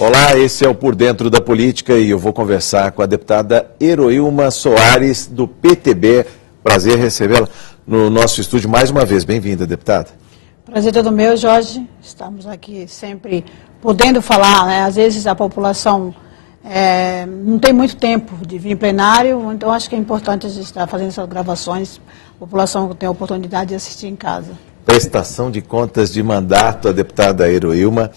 Olá, esse é o Por Dentro da Política e eu vou conversar com a deputada Heroilma Soares, do PTB. Prazer recebê-la no nosso estúdio mais uma vez. Bem-vinda, deputada. Prazer todo meu, Jorge. Estamos aqui sempre podendo falar, né? Às vezes a população não tem muito tempo de vir em plenário, então acho que é importante a gente estar fazendo essas gravações, a população tem a oportunidade de assistir em casa. Prestação de contas de mandato, a deputada Heroilma,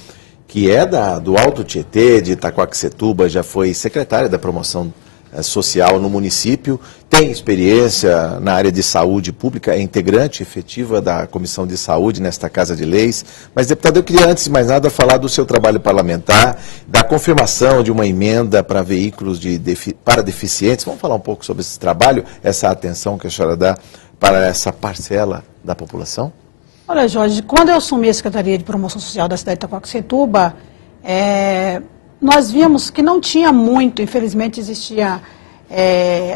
que é do Alto Tietê, de Itaquaquecetuba, já foi secretária da promoção social no município, tem experiência na área de saúde pública, é integrante efetiva da Comissão de Saúde nesta Casa de Leis. Mas, deputada, eu queria, antes de mais nada, falar do seu trabalho parlamentar, da confirmação de uma emenda para veículos para deficientes. Vamos falar um pouco sobre esse trabalho, essa atenção que a senhora dá para essa parcela da população? Olha, Jorge, quando eu assumi a Secretaria de Promoção Social da cidade de Itaquaquecetuba, nós vimos que não tinha muito, infelizmente existia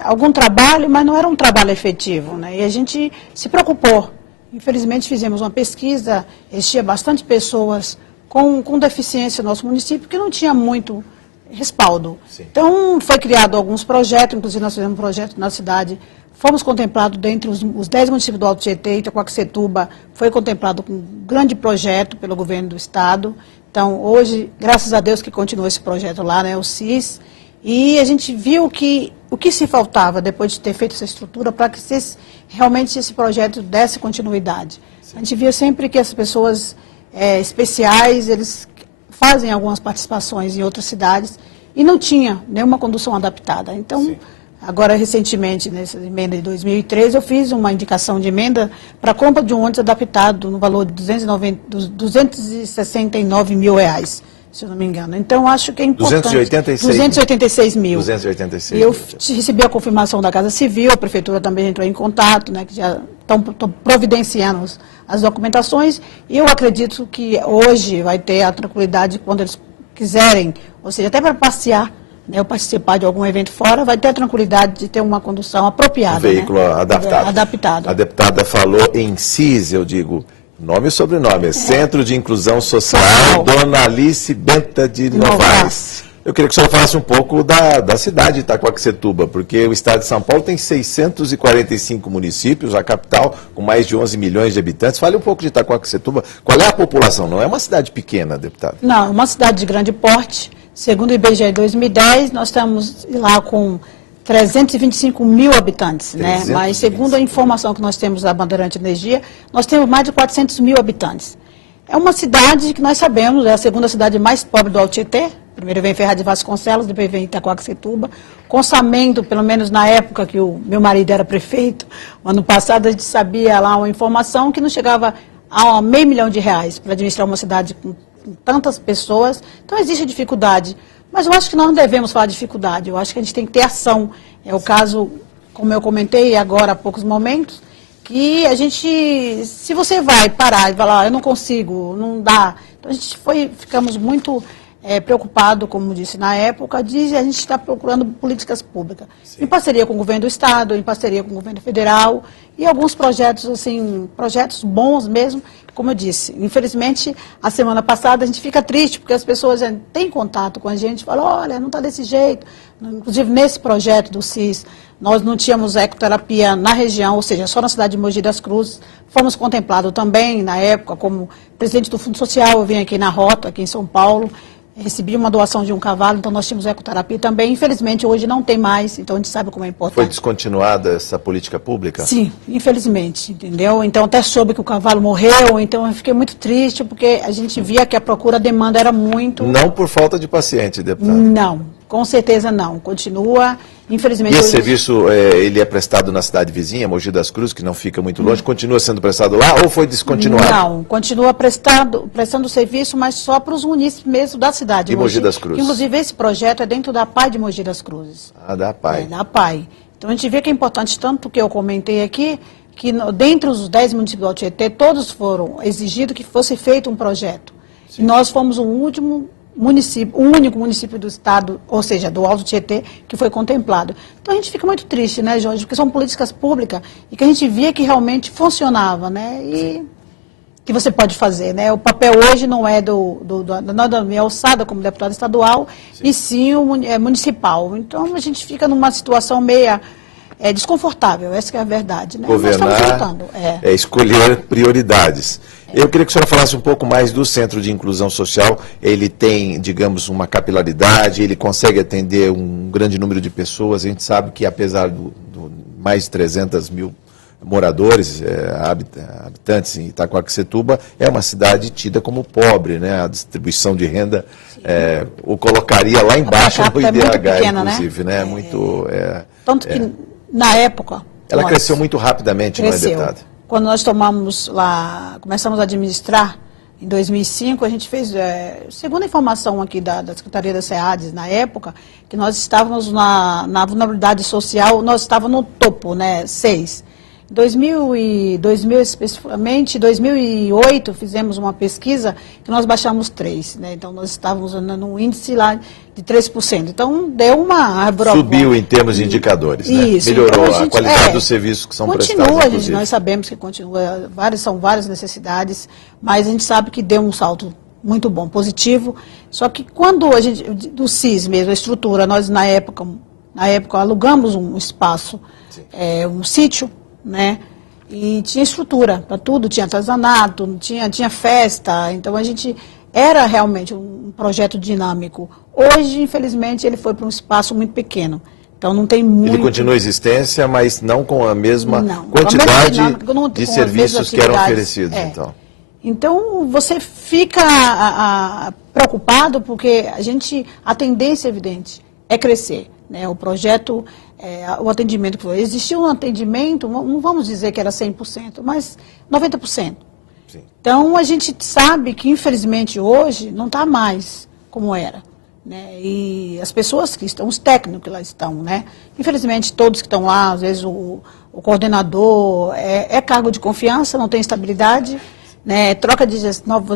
algum trabalho, mas não era um trabalho efetivo, né? E a gente se preocupou. Infelizmente fizemos uma pesquisa, existia bastante pessoas com deficiência no nosso município que não tinha muito respaldo. Sim. Então foi criado alguns projetos, inclusive nós fizemos um projeto na cidade. Fomos contemplados dentre os 10 municípios do Alto Tietê, Itaquaquecetuba foi contemplado com um grande projeto pelo governo do estado. Então, hoje, graças a Deus que continua esse projeto lá, né, o CIS, e a gente viu que o que se faltava depois de ter feito essa estrutura para que realmente esse projeto desse continuidade. Sim. A gente via sempre que as pessoas especiais, eles fazem algumas participações em outras cidades e não tinha nenhuma condução adaptada. Então, sim. Agora, recentemente, nessa emenda de 2013, eu fiz uma indicação de emenda para a compra de um ônibus adaptado no valor de 269 mil reais, se eu não me engano. Então, acho que é importante... 286 mil. 286 mil. E eu recebi a confirmação da Casa Civil, a Prefeitura também entrou em contato, né, que já estão providenciando as documentações, e eu acredito que hoje vai ter a tranquilidade quando eles quiserem, ou seja, até para passear, eu participar de algum evento fora, vai ter a tranquilidade de ter uma condução apropriada. Um veículo, né? Adaptado. A deputada falou em CIS, eu digo, nome e sobrenome, Centro de Inclusão Social, Dona Alice Benta de Novaes. Eu queria que a senhora falasse um pouco da cidade de Itaquaquecetuba, porque o estado de São Paulo tem 645 municípios, a capital com mais de 11 milhões de habitantes. Fale um pouco de Itaquaquecetuba. Qual é a população? Não é uma cidade pequena, deputada? Não, é uma cidade de grande porte. Segundo o IBGE 2010, nós estamos lá com 325 mil habitantes, né? Mas segundo a informação que nós temos da Bandeirante Energia, nós temos mais de 400 mil habitantes. É uma cidade que nós sabemos, é a segunda cidade mais pobre do Alto Tietê. Primeiro vem Ferraz de Vasconcelos, depois vem Itaquaquecetuba. Com orçamento, pelo menos na época que o meu marido era prefeito, o ano passado a gente sabia lá uma informação que não chegava a R$500 mil para administrar uma cidade com tantas pessoas, então existe dificuldade. Mas eu acho que nós não devemos falar de dificuldade, eu acho que a gente tem que ter ação. É o caso, como eu comentei agora há poucos momentos, que a gente, se você vai parar e falar, eu não consigo, não dá, então a gente ficamos muito preocupados, como disse na época, de a gente estar procurando políticas públicas. Sim. Em parceria com o governo do estado, em parceria com o governo federal, e alguns projetos, assim, projetos bons mesmo, como eu disse. Infelizmente, a semana passada a gente fica triste, porque as pessoas têm contato com a gente, falam, olha, não está desse jeito. Inclusive, nesse projeto do CIS, nós não tínhamos ecoterapia na região, ou seja, só na cidade de Mogi das Cruzes. Fomos contemplados também, na época, como presidente do Fundo Social, eu vim aqui na Rota, aqui em São Paulo, recebi uma doação de um cavalo, então nós tínhamos ecoterapia também. Infelizmente, hoje não tem mais, então a gente sabe como é importante. Foi descontinuada essa política pública? Sim, infelizmente, entendeu? Então, até soube que o cavalo morreu, então eu fiquei muito triste, porque a gente via que a procura, a demanda era muito... Não por falta de paciente, deputado? Não, com certeza não. Continua, infelizmente... E esse serviço, ele é prestado na cidade vizinha, Mogi das Cruzes, que não fica muito longe, continua sendo prestado lá ou foi descontinuado? Não, continua prestando o serviço, mas só para os munícipes mesmo da cidade. De Mogi das Cruzes. Inclusive, esse projeto é dentro da PAI de Mogi das Cruzes. Ah, da PAI. Da PAI. Então, a gente vê que é importante, tanto que eu comentei aqui, que dentre os 10 municípios do Alto Tietê, todos foram exigidos que fosse feito um projeto. Sim. E nós fomos o único município do estado, ou seja, do Alto Tietê, que foi contemplado. Então a gente fica muito triste, né, Jorge, porque são políticas públicas e que a gente via que realmente funcionava, né, e que você pode fazer, né? O papel hoje não é da minha alçada como deputada estadual, sim, e sim municipal. Então, a gente fica numa situação meia desconfortável, essa que é a verdade, né? Governar nós estamos lutando. É escolher prioridades. Eu queria que a senhora falasse um pouco mais do Centro de Inclusão Social. Ele tem, digamos, uma capilaridade, ele consegue atender um grande número de pessoas. A gente sabe que, apesar do mais de 300 mil moradores, habitantes em Itaquaquecetuba, é uma cidade tida como pobre, né? A distribuição de renda o colocaria lá embaixo do IDH, pequena, inclusive, né? Tanto que, na época... Ela cresceu muito rapidamente, não é, deputada? Quando nós começamos a administrar, em 2005, a gente fez, segundo a informação aqui da Secretaria da SEADES, na época, que nós estávamos na vulnerabilidade social, nós estávamos no topo, né, 6. Em 2000 especificamente, em 2008, fizemos uma pesquisa que nós baixamos 3, né? Então, nós estávamos num índice lá de 3%. Então, deu uma... Subiu em termos de indicadores, né? Isso. Melhorou então, a qualidade dos serviços que são prestados, inclusive. Nós sabemos que continua, são várias necessidades, mas a gente sabe que deu um salto muito bom, positivo. Só que quando a gente, do CIS mesmo, a estrutura, nós na época alugamos um espaço, um sítio, né? E tinha estrutura para tudo, tinha artesanato, tinha festa, então a gente era realmente um projeto dinâmico. Hoje, infelizmente, ele foi para um espaço muito pequeno, então não tem muito... Ele continua a existência, mas não com a mesma quantidade de serviços que eram oferecidos, então. Então, você fica preocupado porque a tendência evidente é crescer, né? O projeto... o atendimento que foi. Existia um atendimento, não vamos dizer que era 100%, mas 90%. Sim. Então, a gente sabe que, infelizmente, hoje não está mais como era, né? E as pessoas que estão, os técnicos que lá estão, né? Infelizmente, todos que estão lá, às vezes o coordenador é cargo de confiança, não tem estabilidade, né? Troca de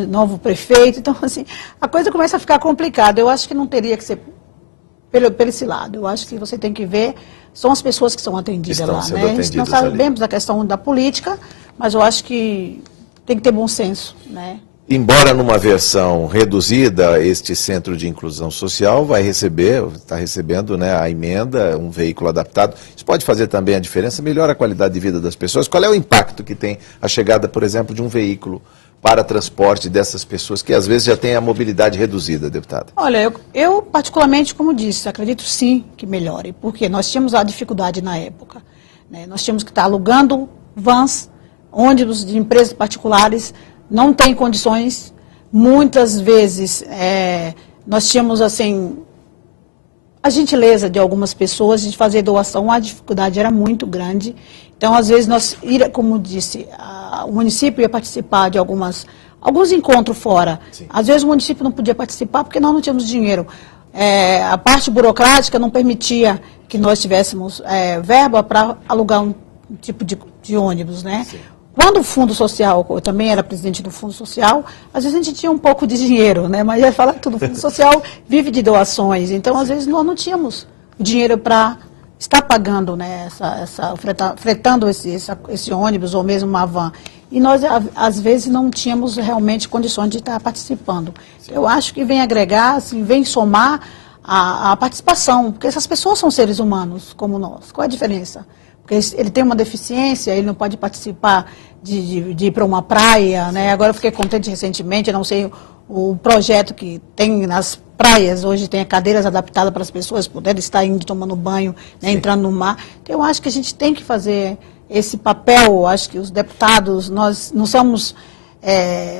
novo prefeito. Então, assim, a coisa começa a ficar complicada. Eu acho que não teria que ser pelo esse lado. Eu acho que você tem que ver, são as pessoas que são atendidas lá, né? Nós sabemos da questão da política, mas eu acho que tem que ter bom senso, né? Embora numa versão reduzida, este Centro de Inclusão Social está recebendo, né, a emenda, um veículo adaptado. Isso pode fazer também a diferença, melhora a qualidade de vida das pessoas. Qual é o impacto que tem a chegada, por exemplo, de um veículo para transporte dessas pessoas que às vezes já têm a mobilidade reduzida, deputada? Olha, eu particularmente, como disse, acredito sim que melhore, porque nós tínhamos a dificuldade na época, né? Nós tínhamos que estar alugando vans, ônibus de empresas particulares, não tem condições, muitas vezes nós tínhamos assim, a gentileza de algumas pessoas de fazer doação, a dificuldade era muito grande. Então, às vezes, como disse, o município ia participar de alguns encontros fora. Sim. Às vezes, o município não podia participar porque nós não tínhamos dinheiro. A parte burocrática não permitia que nós tivéssemos verba para alugar um tipo de ônibus, né? Sim. Quando o Fundo Social, eu também era presidente do Fundo Social, às vezes a gente tinha um pouco de dinheiro, né? Mas ia falar que tudo, o Fundo Social vive de doações, então às vezes nós não tínhamos dinheiro para estar pagando, né, fretando esse ônibus ou mesmo uma van. E nós, às vezes, não tínhamos realmente condições de estar participando. Sim. Eu acho que vem agregar, assim, vem somar a participação, porque essas pessoas são seres humanos como nós. Qual é a diferença? Porque ele tem uma deficiência, ele não pode participar de ir para uma praia, né? Agora eu fiquei contente recentemente, não sei, o projeto que tem nas praias, hoje tem cadeiras adaptadas para as pessoas poderem estar indo tomando banho, né, entrando no mar. Então eu acho que a gente tem que fazer esse papel, acho que os deputados, nós não somos,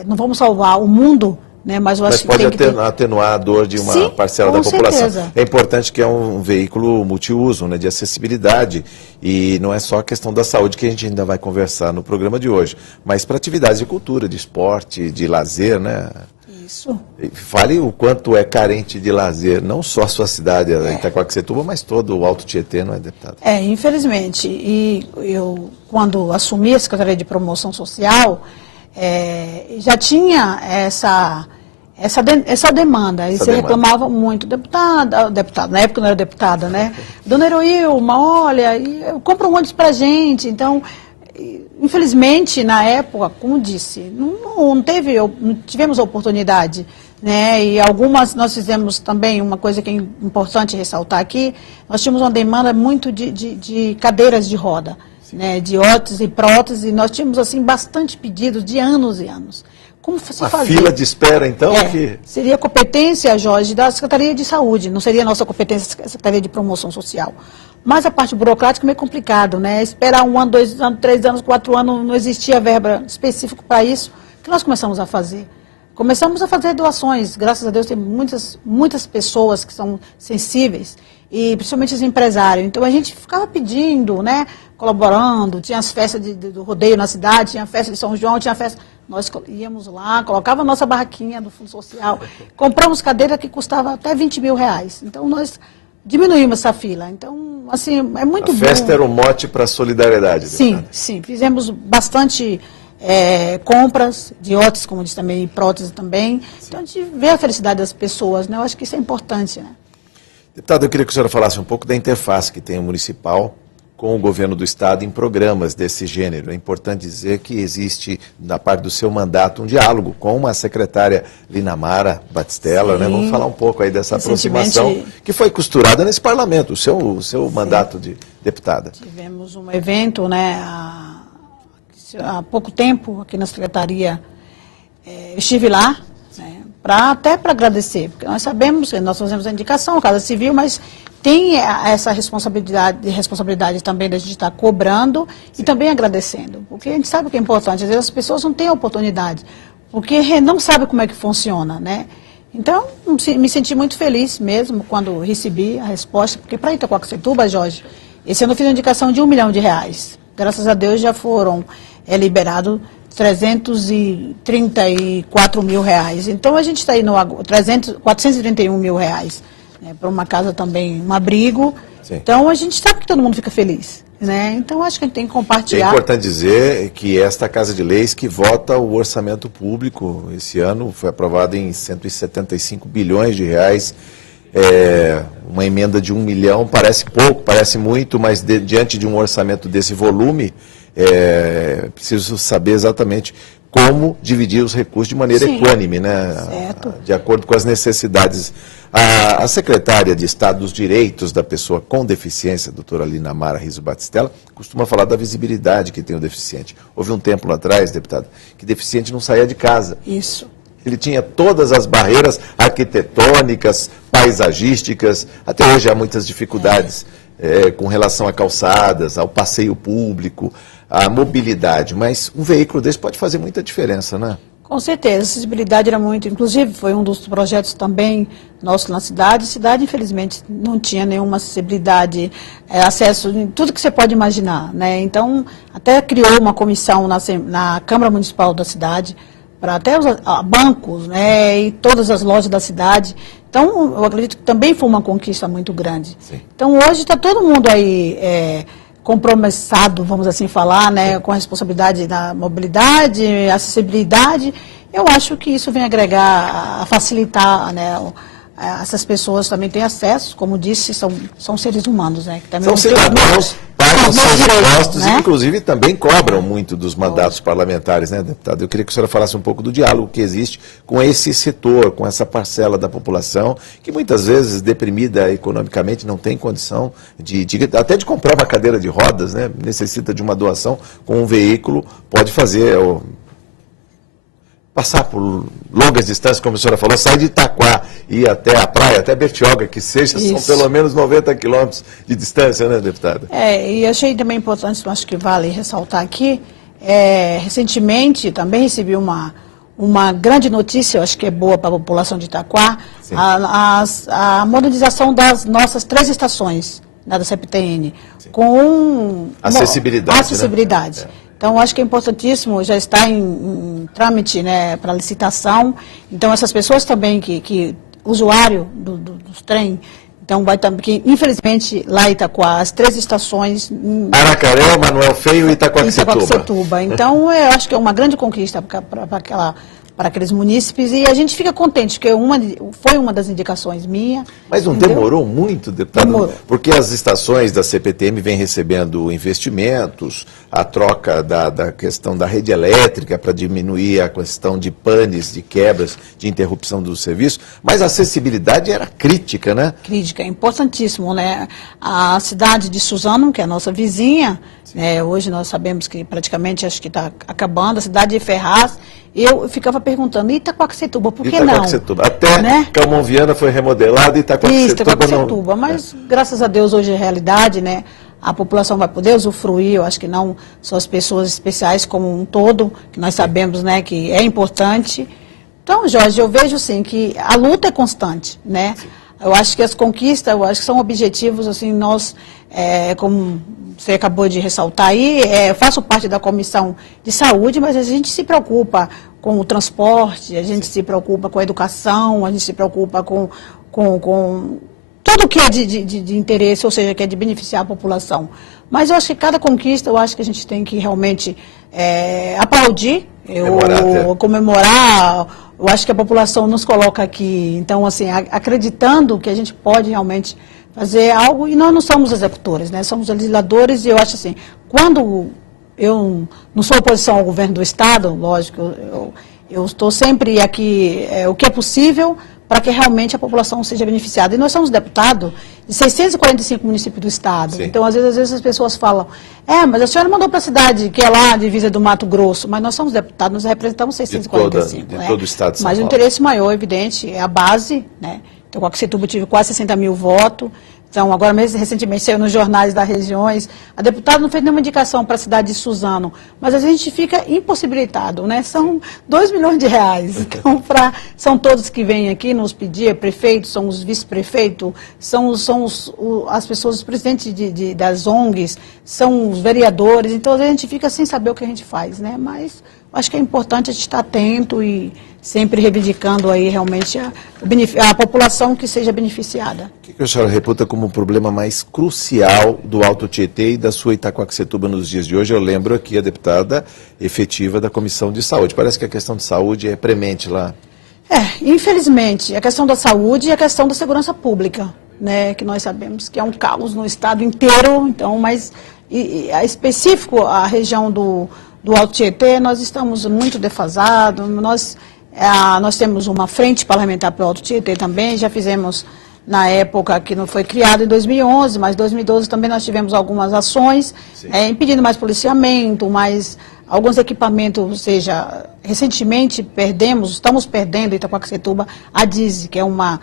não vamos salvar o mundo, né, mas eu acho que pode tem atenuar a dor de uma parcela da população. Certeza. É importante que é um veículo multiuso, né, de acessibilidade, e não é só a questão da saúde que a gente ainda vai conversar no programa de hoje, mas para atividades de cultura, de esporte, de lazer, né? Isso. Fale o quanto é carente de lazer, não só a sua cidade, Itaquaquecetuba, mas todo o Alto Tietê, não é, deputado? Infelizmente. E eu, quando assumi a Secretaria de Promoção Social, já tinha essa demanda. E se reclamava muito, deputada, na época não era deputada, né? Dona Heroilma, olha, compra um ônibus pra gente. Então, infelizmente, na época, como disse, não tivemos a oportunidade, né? E algumas, nós fizemos também, uma coisa que é importante ressaltar aqui, nós tínhamos uma demanda muito de cadeiras de roda, né? De órteses e próteses, e nós tínhamos, assim, bastante pedidos de anos e anos. Como se uma fazer? Fila de espera, então? Seria competência, Jorge, da Secretaria de Saúde, não seria nossa competência da Secretaria de Promoção Social. Mas a parte burocrática é meio complicado, né? Esperar 1 ano, 2 anos, 3 anos, 4 anos, não existia verba específica para isso. O que nós começamos a fazer? Começamos a fazer doações, graças a Deus tem muitas pessoas que são sensíveis, e principalmente os empresários. Então a gente ficava pedindo, né? Colaborando, tinha as festas do rodeio na cidade, tinha a festa de São João, tinha a festa... Nós íamos lá, colocava a nossa barraquinha do Fundo Social, compramos cadeira que custava até 20 mil reais. Então, nós diminuímos essa fila. Então, assim, é muito bom. A festa era um mote para a solidariedade. Sim, sim. Fizemos bastante compras de órteses, como disse também, e próteses também. Sim. Então, a gente vê a felicidade das pessoas, né? Eu acho que isso é importante, né? Deputado, eu queria que a senhora falasse um pouco da interface que tem o municipal com o governo do Estado em programas desse gênero. É importante dizer que existe, na parte do seu mandato, um diálogo com a secretária Linamara Batistella, né? Vamos falar um pouco aí dessa aproximação que foi costurada nesse parlamento, o seu mandato de deputada. Tivemos um evento, né, há pouco tempo, aqui na secretaria, eu estive lá, né, até para agradecer, porque nós sabemos que nós fazemos a indicação, a Casa Civil, mas tem essa responsabilidade também da gente estar cobrando e também agradecendo, porque a gente sabe o que é importante, às vezes as pessoas não têm a oportunidade, porque não sabem como é que funciona, né? Então, me senti muito feliz mesmo quando recebi a resposta, porque para Itaquaquecetuba, Jorge, esse ano eu fiz uma indicação de R$1 milhão. Graças a Deus já foram liberados 334 mil reais. Então, a gente está aí no 431 mil reais. Para uma casa também, um abrigo. Sim. Então, a gente sabe que todo mundo fica feliz, né? Então, acho que a gente tem que compartilhar. É importante dizer que esta Casa de Leis que vota o orçamento público esse ano foi aprovado em 175 bilhões de reais. Uma emenda de 1 milhão parece pouco, parece muito, mas diante de um orçamento desse volume, preciso saber exatamente como dividir os recursos de maneira equânime, né? Certo. De acordo com as necessidades. A secretária de Estado dos Direitos da Pessoa com Deficiência, doutora Linamara Riso Batistella, costuma falar da visibilidade que tem o deficiente. Houve um tempo lá atrás, deputada, que deficiente não saía de casa. Isso. Ele tinha todas as barreiras arquitetônicas, paisagísticas, até hoje há muitas dificuldades com relação a calçadas, ao passeio público, à mobilidade, mas um veículo desse pode fazer muita diferença, né? Com certeza, a acessibilidade era muito, inclusive foi um dos projetos também nosso na cidade. A cidade, infelizmente, não tinha nenhuma acessibilidade, acesso em tudo que você pode imaginar, né? Então, até criou uma comissão na Câmara Municipal da cidade, para até os bancos, né, e todas as lojas da cidade. Então, eu acredito que também foi uma conquista muito grande. Sim. Então, hoje está todo mundo aí compromissado, vamos assim falar, né, com a responsabilidade da mobilidade, acessibilidade. Eu acho que isso vem agregar, a facilitar, né, essas pessoas também têm acesso, como disse, são seres humanos, né? Que também são cidadãos, pagam seus impostos, né? Inclusive também cobram muito dos mandatos parlamentares, né, deputado? Eu queria que a senhora falasse um pouco do diálogo que existe com esse setor, com essa parcela da população, que muitas vezes, deprimida economicamente, não tem condição até de comprar uma cadeira de rodas, né? Necessita de uma doação com um veículo, pode fazer... passar por longas distâncias, como a senhora falou, sair de Itaquá e ir até a praia, até Bertioga, que seja, são pelo menos 90 quilômetros de distância, né, deputada? E achei também importante, acho que vale ressaltar aqui, recentemente também recebi uma grande notícia, eu acho que é boa para a população de Itaquá, a modernização das nossas 3 estações, né, da CPTN, com acessibilidade. Né? Então, acho que é importantíssimo, já está em trâmite, né, para licitação. Então, essas pessoas também, usuário dos trem, então vai também, que infelizmente lá em Itaquá, as 3 estações... Aracaré, Manuel Feio e Itaquaquecetuba. Então, eu acho que é uma grande conquista para para aqueles munícipes, e a gente fica contente, porque foi uma das indicações minha. Mas não entendeu? demorou muito, deputado? Demorou. Porque as estações da CPTM vêm recebendo investimentos, a troca da questão da rede elétrica para diminuir a questão de panes, de quebras, de interrupção do serviço, mas a acessibilidade era crítica, né? Crítica, é importantíssimo, né? A cidade de Suzano, que é a nossa vizinha, né, hoje nós sabemos que praticamente acho que está acabando, a cidade de Ferraz, eu ficava perguntando, Itaquaquecetuba, por que não? Itaquaquecetuba. Até né? Calmon Viana foi remodelado e Itaquaquecetuba, mas graças a Deus hoje é realidade, né? A população vai poder usufruir, eu acho que não só as pessoas especiais como um todo, que nós sabemos, né, que é importante. Então, Jorge, eu vejo assim que a luta é constante, né? Sim. Eu acho que as conquistas, eu acho que são objetivos, assim, nós, como você acabou de ressaltar aí, eu faço parte da Comissão de Saúde, mas a gente se preocupa com o transporte, a gente se preocupa com a educação, a gente se preocupa com tudo que é de interesse, ou seja, que é de beneficiar a população. Mas eu acho que cada conquista, eu acho que a gente tem que realmente aplaudir, comemorar. Eu acho que a população nos coloca aqui, então, assim, acreditando que a gente pode realmente fazer algo, e nós não somos executores, né? Somos legisladores, e eu acho assim, quando eu não sou oposição ao governo do Estado, lógico, eu estou sempre aqui, o que é possível, para que realmente a população seja beneficiada. E nós somos deputados de 645 municípios do Estado. Sim. Então, às vezes as pessoas falam, mas a senhora mandou para a cidade, que é lá, divisa do Mato Grosso, mas nós somos deputados, nós representamos 645. De todo o Estado de São Paulo. Mas o interesse maior, evidente, é a base, né? Então, com a Itaquaquecetuba tive quase 60 mil votos. Então, agora mesmo, recentemente, saiu nos jornais das regiões. A deputada não fez nenhuma indicação para a cidade de Suzano, mas a gente fica impossibilitado, né? São 2 milhões de reais. Então, são todos que vêm aqui nos pedir, prefeitos, são os vice-prefeitos, são as pessoas, os presidentes das ONGs, são os vereadores. Então, a gente fica sem saber o que a gente faz, né? Mas acho que é importante a gente estar atento e sempre reivindicando aí realmente a população que seja beneficiada. O que a senhora reputa como o problema mais crucial do Alto Tietê e da sua Itaquaquecetuba nos dias de hoje? Eu lembro aqui a deputada efetiva da Comissão de Saúde. Parece que a questão de saúde é premente lá. Infelizmente, a questão da saúde e a questão da segurança pública, né, que nós sabemos que é um caos no estado inteiro, então, mas específico a região do Alto Tietê, nós estamos muito defasados, nós temos uma frente parlamentar para o Alto Tietê também, já fizemos na época que não foi criado em 2011, mas em 2012 também nós tivemos algumas ações, impedindo mais policiamento, mais alguns equipamentos, ou seja, recentemente estamos perdendo em Itaquaquecetuba a DISE, que é uma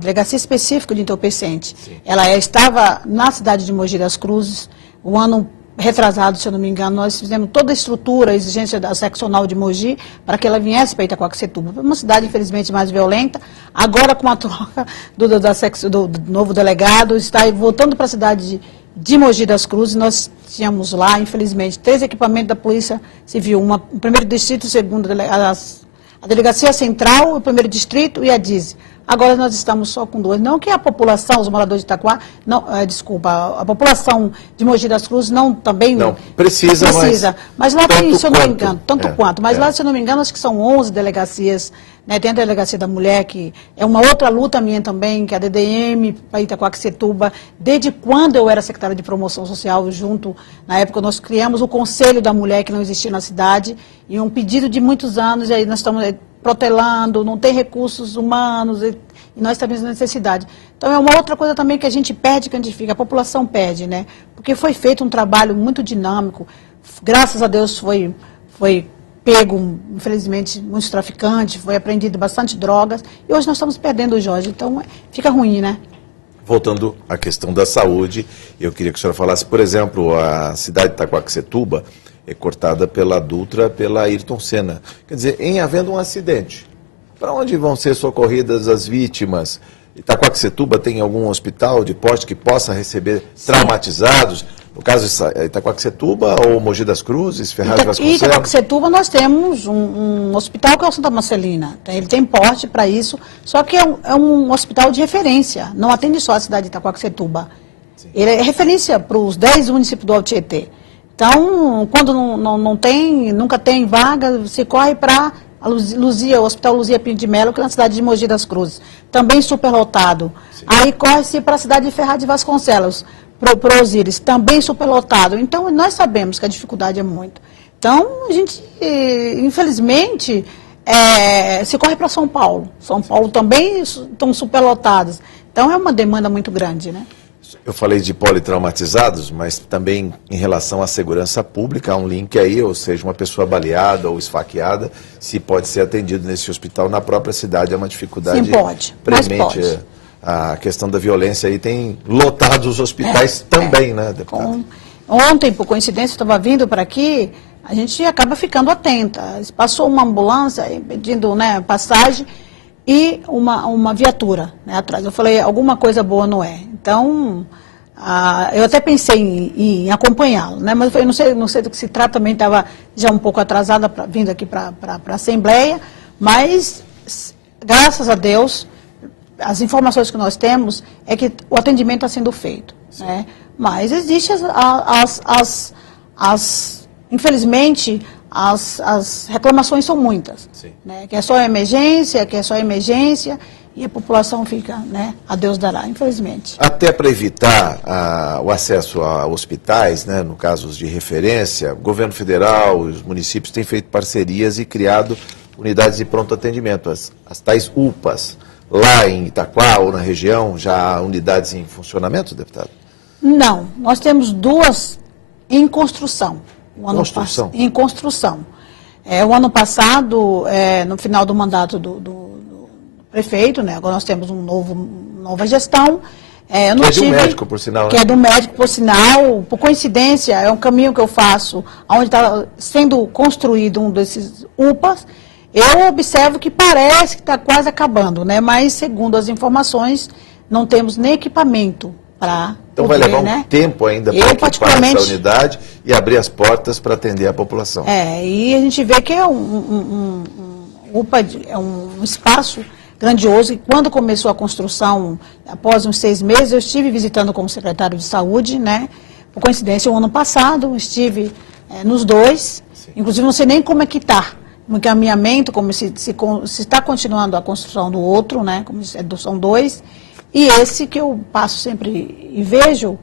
delegacia específica de entorpecente. Sim. Ela estava na cidade de Mogi das Cruzes, o ano retrasado, se eu não me engano, nós fizemos toda a estrutura, a exigência da seccional de Mogi, para que ela viesse para Itaquaquecetuba. Uma cidade, infelizmente, mais violenta. Agora, com a troca do novo delegado, está voltando para a cidade de Mogi das Cruzes. Nós tínhamos lá, infelizmente, 3 equipamentos da Polícia Civil, o primeiro distrito, o segundo, a Delegacia Central, o primeiro distrito e a DISE. Agora nós estamos só com 2. Não que a população, os moradores de Itaquá, a população de Mogi das Cruzes também não precisa. Mas lá tem, se eu não me engano, mas lá, se eu não me engano, acho que são 11 delegacias, né? Tem a Delegacia da Mulher, que é uma outra luta minha também, que é a DDM para Itaquaquecetuba. Desde quando eu era secretária de Promoção Social, na época nós criamos o Conselho da Mulher, que não existia na cidade, e um pedido de muitos anos, e aí nós estamos protelando, não tem recursos humanos, e nós temos necessidade. Então, é uma outra coisa também que a gente perde, que a gente fica, a população perde, né? Porque foi feito um trabalho muito dinâmico, graças a Deus foi pego, infelizmente, muitos traficantes, foi apreendido bastante drogas, e hoje nós estamos perdendo o Jorge, então fica ruim, né? Voltando à questão da saúde, eu queria que a senhora falasse, por exemplo, a cidade de Itaquaquecetuba é cortada pela Dutra, pela Ayrton Senna. Quer dizer, em havendo um acidente, para onde vão ser socorridas as vítimas? Itaquaquecetuba tem algum hospital de porte que possa receber traumatizados? No caso de Itaquaquecetuba ou Mogi das Cruzes, Ferraz de Vasconcelos? Em Itaquaquecetuba nós temos um hospital que é o Santa Marcelina. Ele tem porte para isso, só que é um hospital de referência. Não atende só a cidade de Itaquaquecetuba. Ele é referência para os 10 municípios do Alto Tietê. Então, quando nunca tem vaga, se corre para o Hospital Luzia Pinto de Melo, que é na cidade de Mogi das Cruzes, também superlotado. Aí corre-se para a cidade de Ferraz de Vasconcelos, para o Osíris, também superlotado. Então, nós sabemos que a dificuldade é muito. Então, a gente, infelizmente, se corre para São Paulo. São Paulo também estão superlotados. Então, é uma demanda muito grande, né? Eu falei de politraumatizados, mas também em relação à segurança pública, há um link aí, ou seja, uma pessoa baleada ou esfaqueada, se pode ser atendido nesse hospital na própria cidade, é uma dificuldade. Sim, pode, premente. mas pode. A questão da violência aí tem lotado os hospitais também, né, deputado? Ontem, por coincidência, eu estava vindo para aqui, a gente acaba ficando atenta. Passou uma ambulância pedindo, né, passagem e uma viatura, né, atrás. Eu falei, alguma coisa boa não é. Então, eu até pensei em acompanhá-lo, né, mas eu não sei do que se trata, também estava já um pouco atrasada vindo aqui para a Assembleia, mas, graças a Deus, as informações que nós temos é que o atendimento está sendo feito, né? Mas existe infelizmente, as reclamações são muitas, né? Que é só emergência, e a população fica, né, a Deus dará, infelizmente. Até para evitar o acesso a hospitais, né, no casos de referência, o governo federal, os municípios têm feito parcerias e criado unidades de pronto atendimento, as tais UPAs. Lá em Itaquá ou na região, já há unidades em funcionamento, deputado? Não, nós temos 2 em construção. Em construção. O ano passado, no final do mandato do prefeito, né, agora nós temos nova gestão. De um médico, por sinal. Que é do médico, por sinal. Por coincidência, é um caminho que eu faço, onde está sendo construído um desses UPAs. Eu observo que parece que está quase acabando, né? Mas, segundo as informações, não temos nem equipamento para Então vai levar um tempo ainda para equipar essa unidade e abrir as portas para atender a população. E a gente vê que é um UPA, é um espaço grandioso, e quando começou a construção, após uns 6 meses, eu estive visitando como secretário de saúde, né? Por coincidência, o ano passado, estive nos 2, inclusive não sei nem como é que está. No encaminhamento, como se está continuando a construção do outro, né, como são 2, e esse que eu passo sempre e vejo,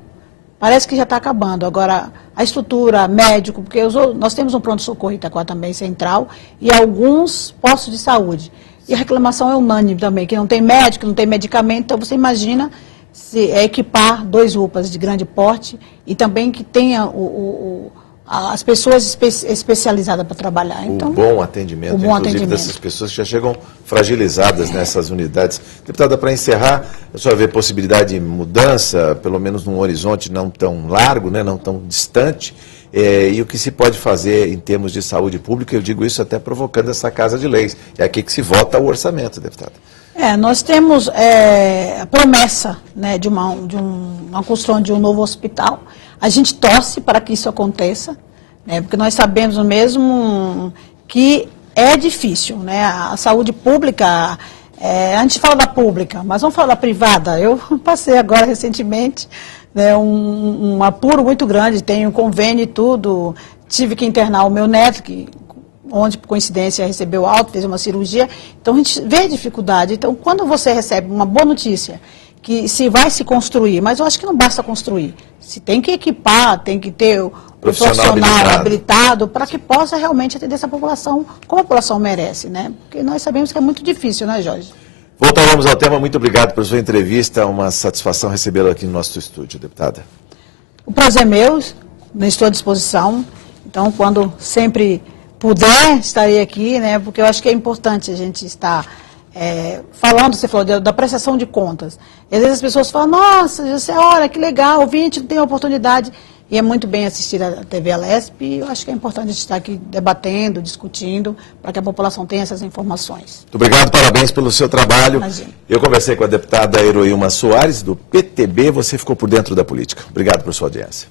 parece que já está acabando. Agora, a estrutura, médico, porque nós temos um pronto-socorro em Itaquá também, central, e alguns postos de saúde. E a reclamação é unânime também, que não tem médico, não tem medicamento, então você imagina se equipar 2 UPAs de grande porte e também que tenha as pessoas especializadas para trabalhar. Então, o bom atendimento, inclusive dessas pessoas que já chegam fragilizadas nessas unidades. Deputada, para encerrar, a senhora vê possibilidade de mudança, pelo menos num horizonte não tão largo, né, não tão distante, e o que se pode fazer em termos de saúde pública, eu digo isso até provocando essa Casa de Leis. É aqui que se vota o orçamento, deputada. Nós temos a promessa, né, de uma construção de um novo hospital. A gente torce para que isso aconteça, né, porque nós sabemos mesmo que é difícil, né? A saúde pública, a gente fala da pública, mas vamos falar da privada. Eu passei agora recentemente, né, um apuro muito grande, tenho convênio e tudo, tive que internar o meu neto, onde, por coincidência, recebeu alta, fez uma cirurgia. Então, a gente vê a dificuldade. Então, quando você recebe uma boa notícia, que se vai se construir, mas eu acho que não basta construir. Se tem que equipar, tem que ter o profissional habilitado para que possa realmente atender essa população como a população merece, né? Porque nós sabemos que é muito difícil, né, Jorge? Voltaremos ao tema. Muito obrigado pela sua entrevista. Uma satisfação recebê-la aqui no nosso estúdio, deputada. O prazer é meu, estou à disposição. Então, quando sempre puder, estarei aqui, né? Porque eu acho que é importante a gente estar falando, você falou da prestação de contas. E às vezes as pessoas falam, nossa, José, olha que legal, o gente tem a oportunidade. E é muito bem assistir a TV Alesp, e eu acho que é importante a gente estar aqui debatendo, discutindo, para que a população tenha essas informações. Muito obrigado, parabéns pelo seu trabalho. Imagina. Eu conversei com a deputada Heroilma Soares, do PTB, você ficou por dentro da política. Obrigado por sua audiência.